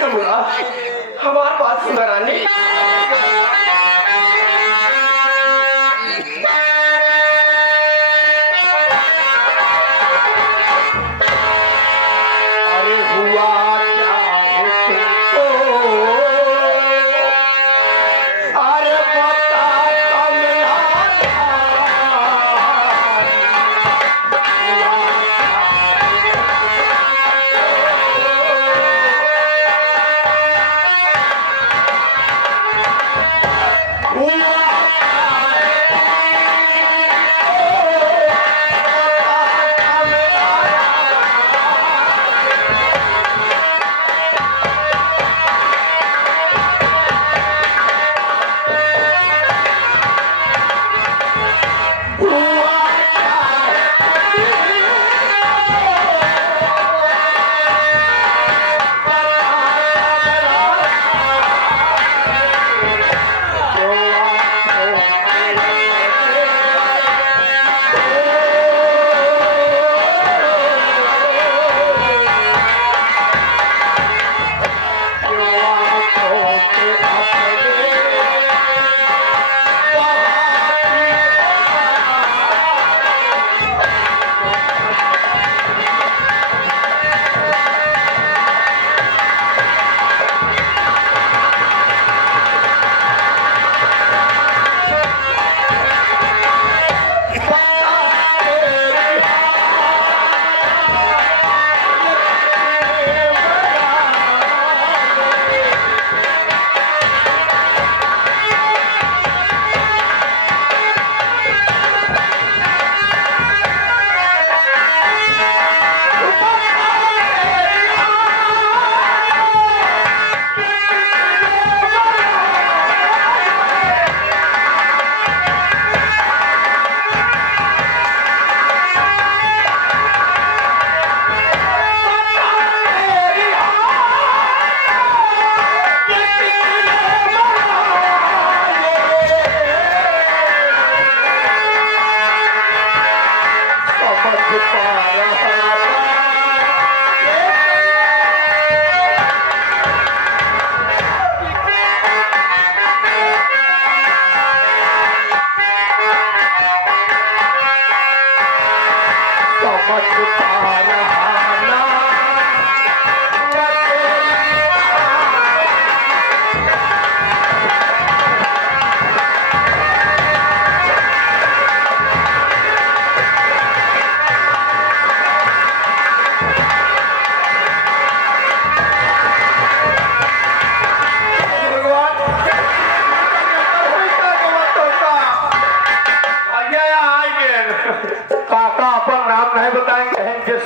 कमला हमार बात सुना रानी। अरे हुआ क्या है तुमको, अरे बता कमला।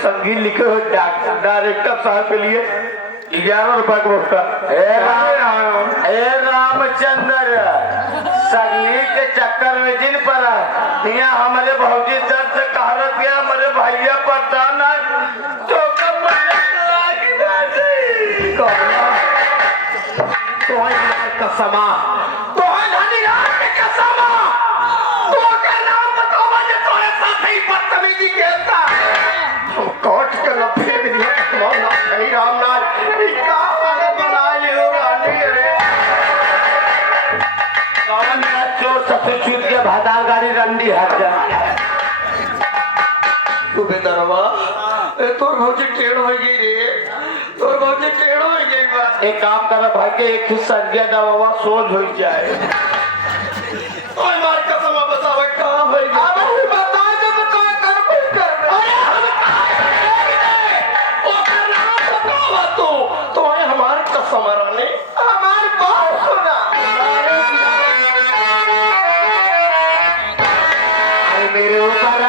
संगीत लिखे हुए डायरेक्टर साहब के लिए 11 रुपए का होता। रामचंद्र संगीत के चक्कर में जिन पर यहाँ हमारे भौजी दर्द से कहा दिया हमारे भैया परेशान तो कसमा कोट के लफे में दिया कमाना सही रामनाथ इनका हालत बनाई हो रानी। अरे कौन मेरा चोर सबसे छूट के भादार गाड़ी रंडी हट जा तू बेदरवा ए तोर भौजी टेढ़ हो गई रे, तोर भौजी टेढ़ हो गई बा। एक काम कर भाई के एक हिस्सा दिया दवा सोच हो जाए। ओए मार कसम बतावे कहां होई गई अब बता दे तो का कर कोई कर। अरे तो हमारे कसम रानी हमारी बात सुना। मेरे ऊपर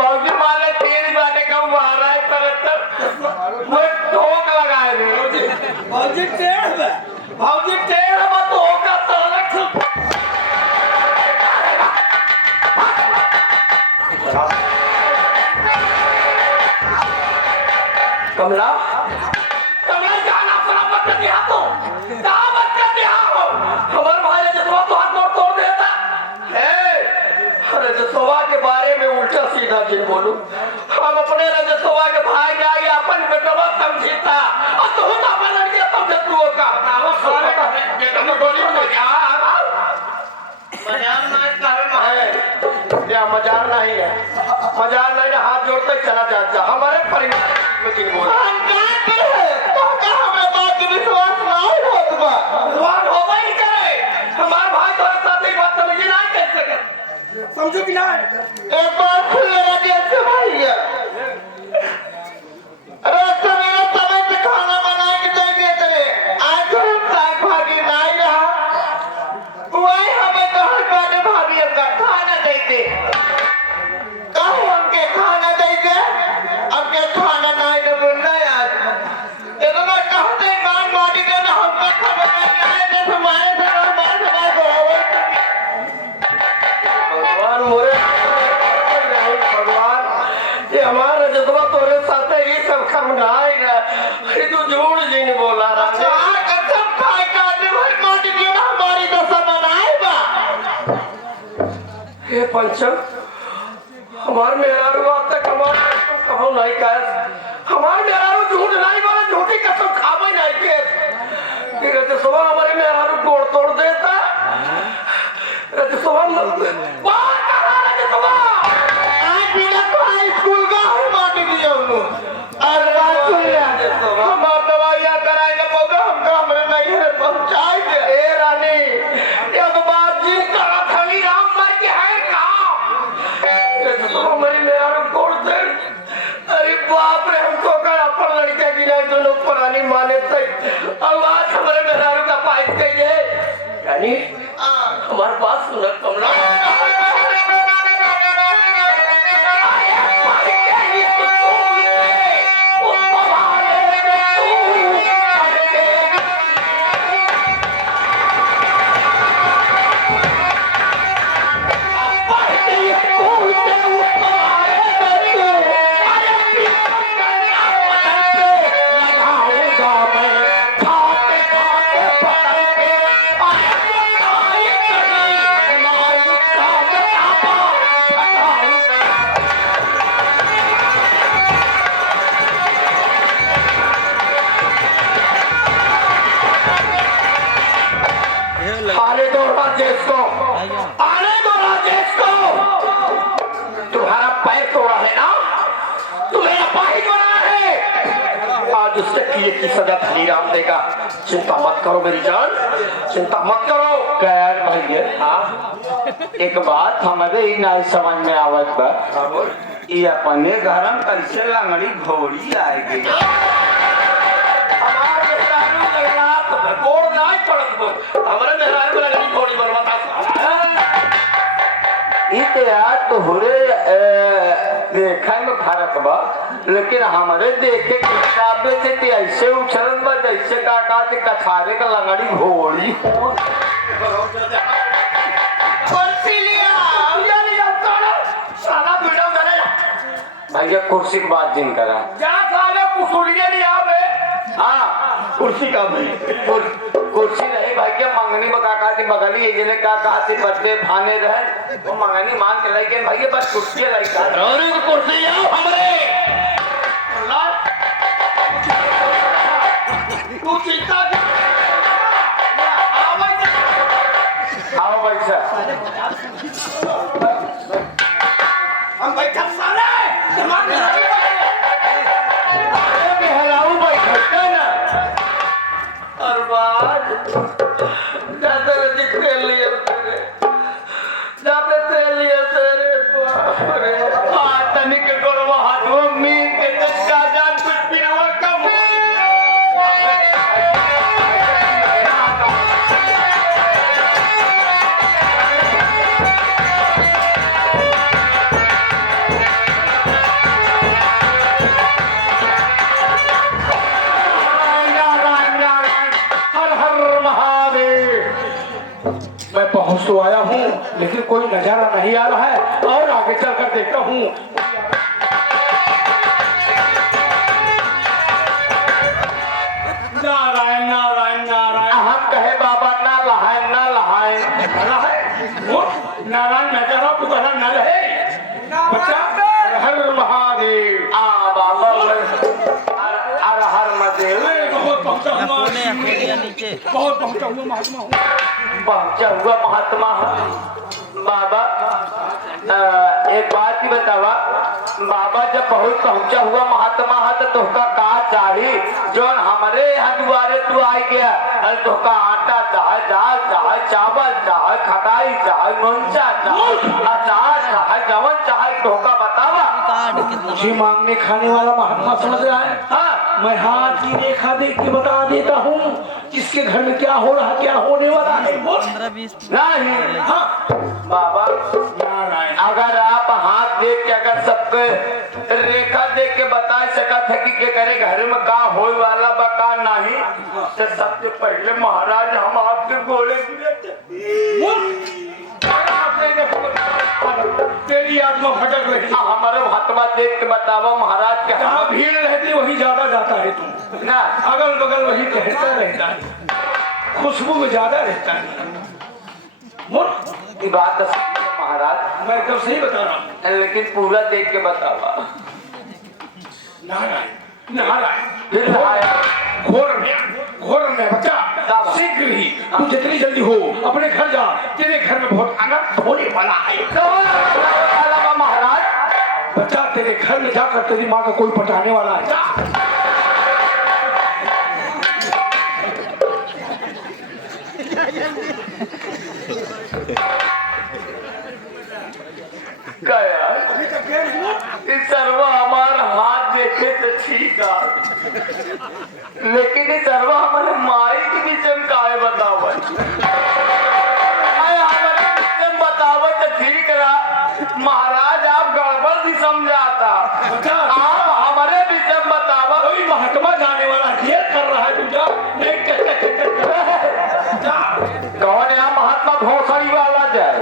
भाजी माले तेल बाटे का मारा है तरत मैं ठोक लगाए रे भाजी टेढ़ मैं तो होगा तरत कमला जाना सुना मत कर दिया तो कहाँ मत कर दिया हो हमारे भाई ने जसवा तो हाथ मोड़ तोड़ देता अरे जसवा के बारे में उल्टा सीधा जिन बोलूं हम अपने रजसवा के भाई ने आगे अपन बेटवा समझीता और तू तो अपन लड़के समझ तू का बतावा सारे बेटा में गोली मजाक नहीं है मजाक नहीं है हाथ जोड़ते चला जाता हमारे परिवार में जिन बोला समझो कि ना एक बार खुले से भाई अरे मेरा समय पे खाना बना के देंगे तेरे आज तो साग भागी नहीं रहा वही हमें कहा गाने भाभी का खाना देते कहो हमके खाना देते अब के खाना नहीं तो बोलना यार ये तो मैं कहते मान माटी के ना हमको खबर नहीं आए थे तुम्हारे से और मैं सदा को भगवान मोरे भगवान ये हमारा जज्बा तोरे साथ ही सब खम नाई ना ये तू झूठ जी नहीं बोला रहा कसम खाए काटे भाई माटी के ना हमारी दशा बनाएगा हे पंचम हमार मेहरारू बात तक हमार कहो नहीं कह हमार मेहरारू झूठ नहीं बोले झूठी कसम खावे नहीं के फिर रजसवा हमारे मेहरारू तोड़ तोड़ देता रजसवा बाहर कहा रजसवा आज बिना कोई स्कूल का हर माटी दिया उन्होंने अरे बात सुन लिया रजसवा हमार दवाइयां कराएगा पौधा हम कमरे नहीं है पहुंचाई दे ए रानी ये बात जिन करा थली राम मर के है कहां हमारी मेहरारू तोड़ दे अरे बाप रे हमको कर अपन लड़के की नहीं दोनों पुरानी माने सही अब आज हमारे मेहरारू का पाइप कहिए यानी हमारे पास सुना कमला आने दो राजेश को तुम्हारा पैर तोड़ा है ना तुम्हें अपाहिज बना है आज उससे किए की सजा श्री राम देगा चिंता मत करो मेरी जान चिंता मत करो कैर भैया हाँ एक बात हमारे ही नहीं समझ में आवत बा ये अपने घर में कैसे लंगड़ी घोड़ी आएगी हमारे गोड़ नहीं पड़त हमारे मेहरान को लंगड़ी घोड़ी बनवाता यार तो होरे देखा में फर्क बा लेकिन हमारे देखे के हिसाब से ऐसे उछलन बा जैसे काका से कछारे का लंगड़ी घोड़ी भैया कुर्सी की बात जिन करा हाँ कुर्सी का कुर्सी नहीं भाई क्या मंगनी बका थी बगली ये जने का कहा थी बर्थडे फाने रहे वो मंगनी मांग के लेके भैया बस कुर्सी लाई का और ये कुर्सी आओ हमरे तू चिंता आओ भाई साहब हम बैठा सारे दिमाग में तेरे बाप रे नजारा नहीं आ रहा है और आगे चलकर देखता हूँ। नारायण नारायण नारायण। हम कहे बाबा ना लहाए ना लहाए नारायण मैं कह रहा हूँ तू कहना न रहे बच्चा। हर महादेव। बाबा हर हर महादेव। बहुत पहुंचा हुआ नीचे, बहुत पहुंचा हुआ महात्मा हूँ। पहुंचा हुआ महात्मा बाबा। एक बात ही बतावा बाबा, जब बहुत पहुंचा हुआ महात्मा है तो तुहका का चाही जो हमारे यहाँ दुआरे तू आई गया। अरे तुहका आटा चाहे, दाल चाहे, चावल चाहे, खटाई चाहे, मंचा चाहे, अचार चाहे, जवन चाहे तुहका बतावा। मुझे मांगने खाने वाला महात्मा समझ रहा है। हाँ, मैं हाथ की रेखा देख के बता देता हूँ किसके घर में क्या हो रहा क्या होने वाला है। 15-20 नहीं। हाँ बाबा नारायण। अगर आप हाथ देख के अगर सबके रेखा देख के बता सकत है कि करे घर में का होए वाला बका नहीं तो सबसे पहले महाराज हम आपके गोले तेरी आत्मा भटक रही। हमारे हाथवा देख के बतावा महाराज के जहाँ भीड़ रहती वही ज्यादा जाता है तू ना। अगल बगल वही कहता रहता है, खुशबू में ज्यादा रहता है। ये बात तो सही है महाराज, मैं तो सही बता रहा हूँ। लेकिन पूरा देख के बतावा। नारायण नारायण। फिर घोर में बच्चा शीघ्र ही तू जितनी जल्दी हो अपने घर जा। तेरे घर में बहुत आनंद होने वाला है महाराज। बच्चा तेरे घर में जाकर तेरी माँ का कोई पटाने वाला है। जा। सर्व हमारा हाथ देखे तो ठीक है, लेकिन सर्व हमारे माई के बीच में काहे बतावत बतावत तो ठीक रहा। महाराज आप गड़बड़ भी समझाता। आप हमारे बीच में बतावा। कोई महात्मा जाने वाला ढेर कर रहा है तुझा कौन यहाँ महात्मा भोसड़ी वाला जाए।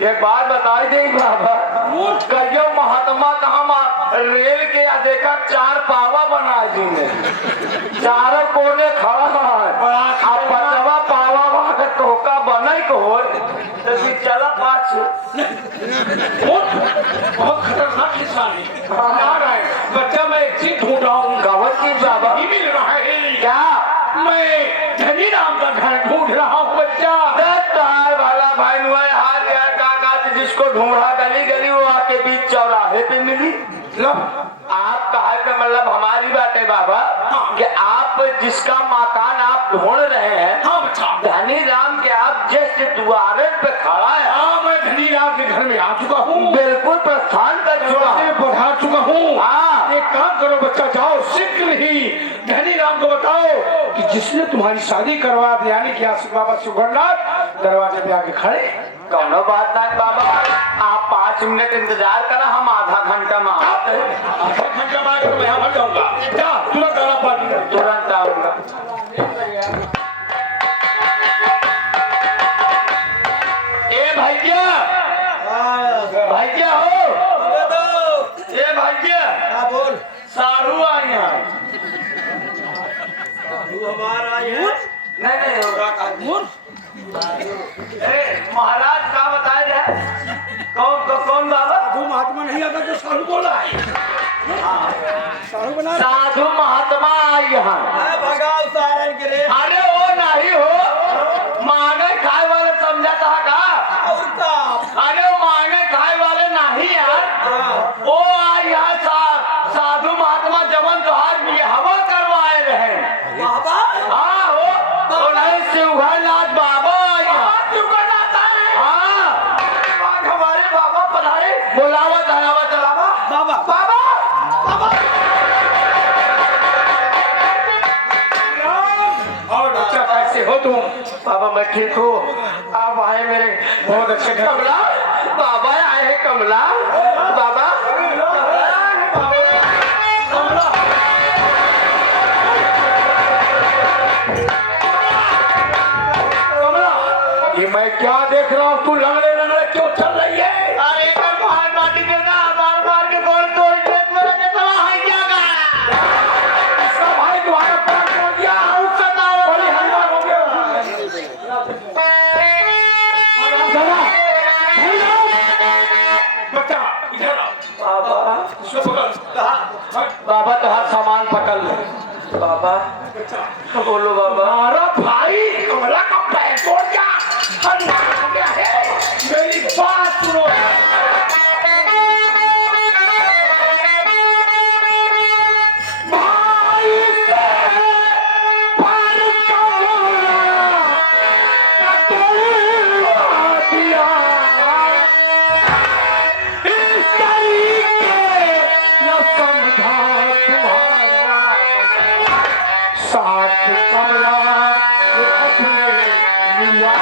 एक बात बताई दे बाबा, कहियो महात्मा कहा रेल के या देखा 4 पावा बना दी ने, चारों कोने खड़ा है। अब 5वां पावा वहां का टोका बने को हो तो चला पाछ। बहुत खतरनाक इंसान है। बच्चा मैं एक चीज ढूंढ रहा हूँ। गवत की बाबा मिल रहा है क्या? मैं धनी राम का घर ढूंढ रहा हूँ बच्चा। वाला भाई नुआ हाल यार काका जिसको ढूंढा गली गली वो आके बीच चौराहे पे मिली। आप कहा कि मतलब हमारी बात है बाबा कि आप जिसका मकान आप ढूंढ रहे हैं। हाँ बच्चा। धनी राम के आप जिस द्वारे पे खड़ा है। हाँ मैं धनी राम के घर में आ चुका हूँ। बिल्कुल प्रस्थान कर चुका बढ़ा चुका हूँ। हाँ। एक काम करो बच्चा, जाओ शीघ्र ही धनी राम को बताओ कि जिसने तुम्हारी शादी करवा दी यानी कि बाबा सुगंधनाथ दरवाजे पे आके खड़े। कौनो बात नहीं बाबा, आप 5 मिनट इंतजार करा, हम आधा घंटा में आते हैं। आधा घंटा बाद तो मैं यहाँ भर जाऊंगा। जा तुरंत आना पानी तुरंत आऊंगा। ए भैया भैया हो, ए भैया बोल। सारू आई हैं। हमारा ये नहीं होगा। महाराज का बताए जाए कौन बाबा? साधु महात्मा नहीं आता तो साधु बोला है। साधु बना साधु महात्मा आई यहाँ। भगाओ सारण के रे। अरे वो नहीं हो मांगे खाए वाले समझा था का? और का? अरे वो मांगे खाए वाले नहीं यार। वो आई यहाँ साधु महात्मा जवन तोहार लिए हवा करवाए रहे बाबा। हाँ हो तो नहीं शिवघरनाथ बाबा आई यहाँ। हाँ हमारे बाबा पधारे। बुलावा चलावा चलावा बाबा बाबा बाबा। और बच्चा कैसे हो तुम? बाबा मैं ठीक हूँ, आप आए मेरे बहुत अच्छे घर। कमला बाबा आए हैं। कमला बाबा ये मैं क्या देख रहा हूँ? तू लंगड़े लंगड़े क्यों चल रही है? अरे कर भाई माटी करना मार मार के गोल तोड़ दे मेरे ने तो हाई क्या कहा इसका भाई तुम्हारा पैर तोड़ दिया। उससे ताऊ बड़ी हलवा हो गया। जरा, बच्चा इधर आओ। बाबा इसको पकड़। बाबा तो हाथ सामान पकड़ ले बाबा बोलो बाबा हमारा भाई कमला का पैर तोड़ दिया। हल्ला हो गया है। मेरी बात सुनो। भाई से पैर तोड़ दिया। इस तरीके न समझा तुम्हारा साथ कमला अपने लिया।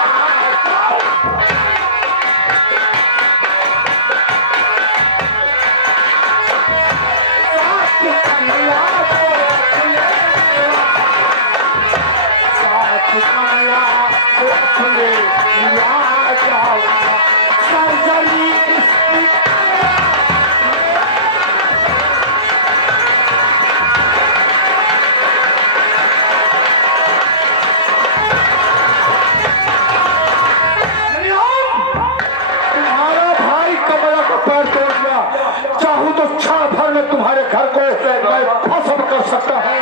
चाहूँ तो क्षण भर में तुम्हारे घर को मैं फसल कर सकता हूँ।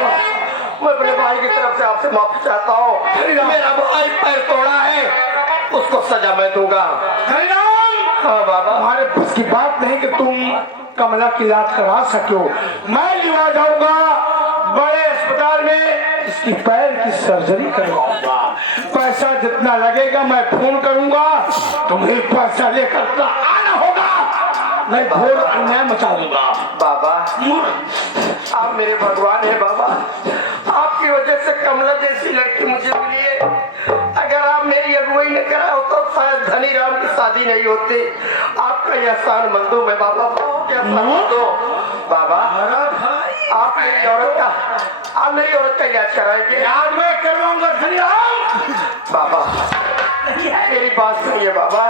मैं अपने भाई की तरफ से आपसे माफी चाहता हूँ मेरा भाई पैर तोड़ा है उसको सजा मैं दूंगा हाँ बाबा हमारे बस की बात नहीं कि तुम कमला की इलाज करा सको। मैं लिवा जाऊंगा बड़े अस्पताल में इसकी पैर की सर्जरी करवाऊंगा। पैसा जितना लगेगा मैं फोन करूंगा तुम्हें पैसा लेकर आना होगा। मैं घोर अन्याय मचा दूंगा। बाबा आप मेरे भगवान है बाबा आपकी वजह से कमला जैसी लड़की मुझे मिली है। अगर आप मेरी अगुवाई न करा हो तो शायद धनी राम की शादी नहीं होती। आपका यह एहसान मंदो मैं बाबा बहुत एहसान मंदो बाबा आप मेरी औरत का इलाज कराएंगे। याद मैं करवाऊंगा धनी राम। बाबा मेरी बात सुनिए बाबा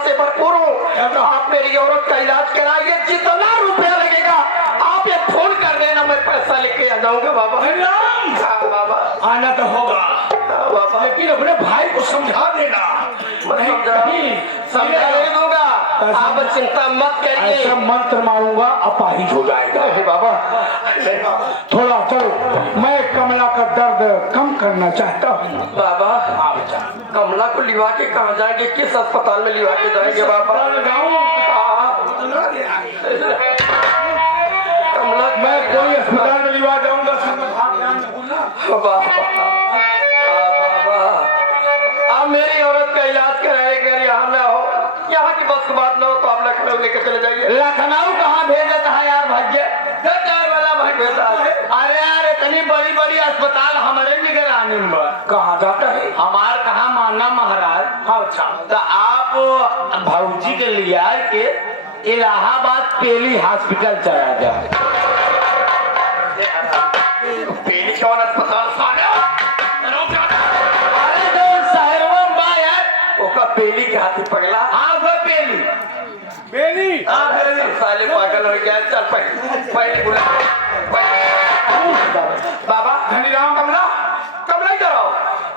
से भरपूर हूँ आप मेरी औरत का इलाज कराइए जितना रुपया लगेगा आप ये फोन कर देना मैं पैसा लेके आ जाऊंगा बाबा। हाँ बाबा आना तो होगा बाबा लेकिन अपने भाई को समझा देना। समझा नहीं दूंगा आप चिंता मत करिए। ऐसा मंत्र मारूंगा अपाहिज हो जाएगा। बाबा थोड़ा चलो मैं कमला का दर्द कम करना चाहता हूँ। बाबा कमला को लिवा के कहाँ जाएंगे किस अस्पताल में लिवा के जाएंगे बाबा? कमला मैं कोई अस्पताल में लिवा जाऊंगा बाबा आप मेरी औरत का इलाज कराएंगे यहाँ न हो यहाँ की बस की बात न हो तो आप लखनऊ लेकर चले जाइए। लखनऊ कहाँ भेजता है यार भाग्य वाला भाई भेजा अरे यार इतनी बड़ी बड़ी अस्पताल हमारे निगरानी में कहाँ जाता है हमार कहाँ मानना महाराज। अच्छा तो आप भौजी के लिया के इलाहाबाद पेली हॉस्पिटल चला जाए। पेली कौन अस्पताल ओका पेली के हाथी पगला हाँ वो पेली पेली साले पागल हो गया चल पहले बुला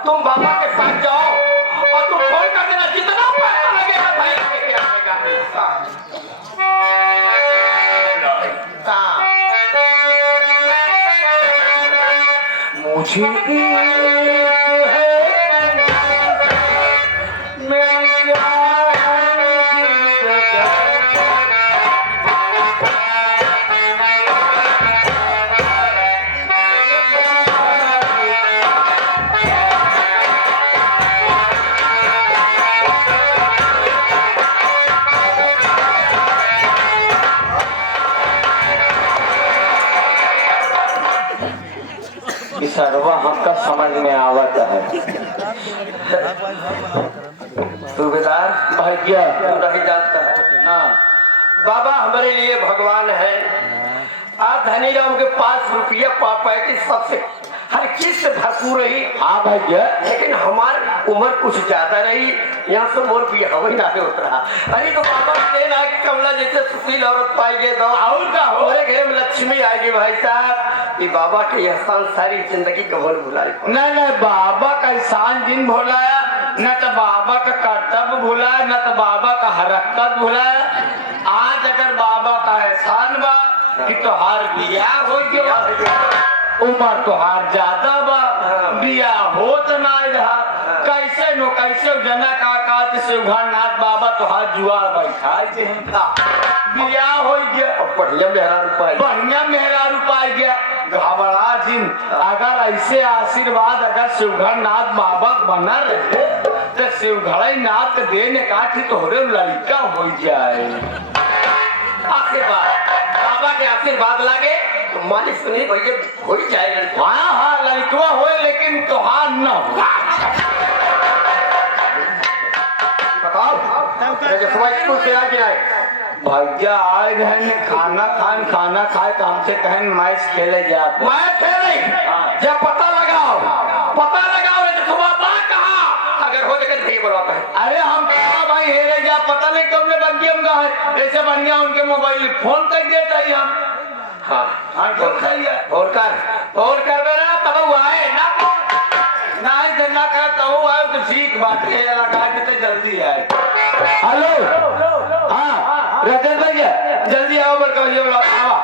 तुम बाबा के साथ जाओ और तुम फोन कर देना, जितना पैसा लगेगा भाई लेके आएगा। मुझे सर्वा हमका समझ में आवत है। सूबेदार भैया तू नहीं जानता है ना, बाबा हमारे लिए भगवान है। आज धनीराम के पास रुपया पैंतीस सबसे हर चीज से भरपूर रही। हाँ भैया, लेकिन हमारी उम्र कुछ ज्यादा रही, यहाँ से मोर भी हवाई ना उतरा। अरे तो बाबा प्लेन आगे कमला जैसे सुशील औरत पाएंगे तो और का हमारे घर में लक्ष्मी आएगी। भाई साहब ये बाबा के एहसान सारी जिंदगी कबर भुला। नहीं बाबा का एहसान जिन भुलाया, न तो बाबा का कर्तव्य भुलाया, न तो बाबा का हरकत भुलाया। आज अगर बाबा का एहसान बा कि तोहार बियाह हो गया, उम्र तोहार ज्यादा बा, बियाह होत ना रहा, कैसे नो कैसे जना का से उघारनाथ बाबा तोहार जुआर बैठा बियाह हो गया, बढ़िया मेहरारू पाई गया। घबरा जिन अगर ऐसे आशीर्वाद अगर शिवघरनाथ बाबा बना रहे तो शिवघर नाथ देने का तोहरे लड़का हो जाए। आशीर्वाद बाबा के आशीर्वाद लागे तो मालिक सुनी भैया हो ही जाएगा। हाँ हाँ लड़कवा हो लेकिन तोहार न हो। बताओ स्कूल से आके आए भैया आए रहे खाना खाए तो हमसे कहें मैच खेले जाते। मैच खेले जब पता लगाओ तो सुबह बात कहा अगर हो जाएगा नहीं बुलाता है। अरे हम कहा भाई हेरे जा पता नहीं कब ने बन हम कहा है ऐसे बढ़िया उनके मोबाइल फोन कर देता ही हम। हाँ और कर बेरा तब आए ना धंधा कर तो आए तो ठीक बात है लगा के जल्दी आए। हेलो हाँ रजत भैया जल्दी आओ बड़का भैया आओ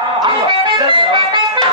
जल्दी आओ।